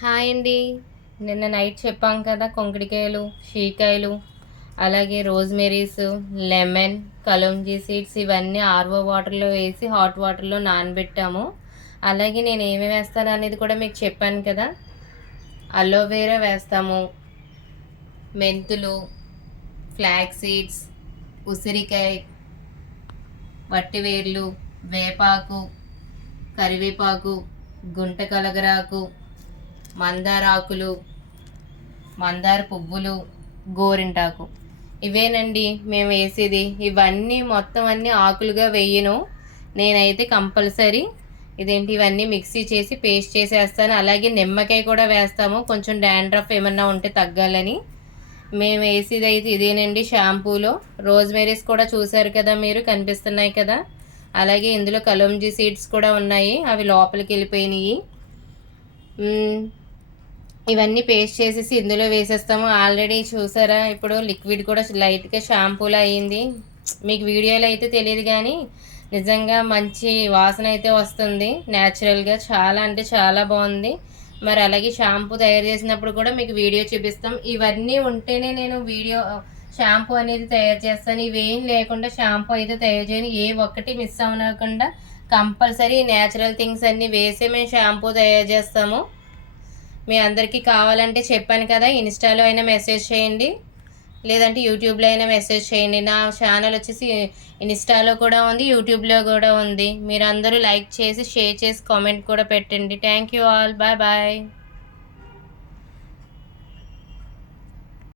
Hi అండి. నిన్న night చెప్పాం కదా, కొంకుడికాయలు, షీకాయలు, అలాగే రోజ్మెరీస్, లెమన్, కలోంజీ సీడ్స్ ఇవన్నీ ఆర్ఓ వాటర్లో వేసి హాట్ వాటర్లో నానబెట్టాము. అలాగే నేను ఏమేమి వేస్తాను అనేది కూడా మీకు చెప్పాను కదా. అలోవేరా వేస్తాము, మెంతులు, ఫ్లాక్ సీడ్స్, ఉసిరికాయ, వట్టివేర్లు, వేపాకు, కరివేపాకు, గుంట కలగరాకు, మందార ఆకులు, మందార పువ్వులు, గోరింటాకు, ఇవేనండి మేము వేసేది. ఇవన్నీ మొత్తం అన్నీ ఆకులుగా వేయను నేనైతే. కంపల్సరీ ఇవన్నీ మిక్సీ చేసి పేస్ట్ చేసేస్తాను. అలాగే నిమ్మకాయ కూడా వేస్తాము, కొంచెం డాండ్రఫ్ ఏమన్నా ఉంటే తగ్గాలని. మేము వేసేది అయితే ఇదేనండి. షాంపూలో రోజ్మెరీస్ కూడా చూసారు కదా మీరు, కనిపిస్తున్నాయి కదా. అలాగే ఇందులో కలోంజీ సీడ్స్ కూడా ఉన్నాయి, అవి లోపలికి వెళ్ళిపోయినాయి. ఇవన్నీ పేస్ట్ చేసేసి ఇందులో వేసేస్తాము. ఆల్రెడీ చూసారా, ఇప్పుడు లిక్విడ్ కూడా లైట్గా షాంపూలో అయ్యింది. మీకు వీడియోలో అయితే తెలియదు కానీ నిజంగా మంచి వాసన అయితే వస్తుంది న్యాచురల్గా. చాలా అంటే చాలా బాగుంది. మరి అలాగే షాంపూ తయారు చేసినప్పుడు కూడా మీకు వీడియో చూపిస్తాం. ఇవన్నీ ఉంటేనే నేను వీడియో షాంపూ అనేది తయారు చేస్తాను. ఇవేం లేకుండా షాంపూ అయితే తయారు చేయను. ఏ ఒక్కటి మిస్ అవ్వకుండా కంపల్సరీ న్యాచురల్ థింగ్స్ అన్నీ వేసే మేము షాంపూ తయారు చేస్తాము. మీ అందరికీ కావాలంటే చెప్పాను కదా, ఇన్స్టాలో అయినా మెసేజ్ చేయండి, లేదంటే యూట్యూబ్లో అయినా మెసేజ్ చేయండి. నా ఛానల్ వచ్చేసి ఇన్స్టాలో కూడా ఉంది, యూట్యూబ్లో కూడా ఉంది. మీరు అందరూ లైక్ చేసి, షేర్ చేసి, కామెంట్ కూడా పెట్టండి. Thank you all. Bye bye.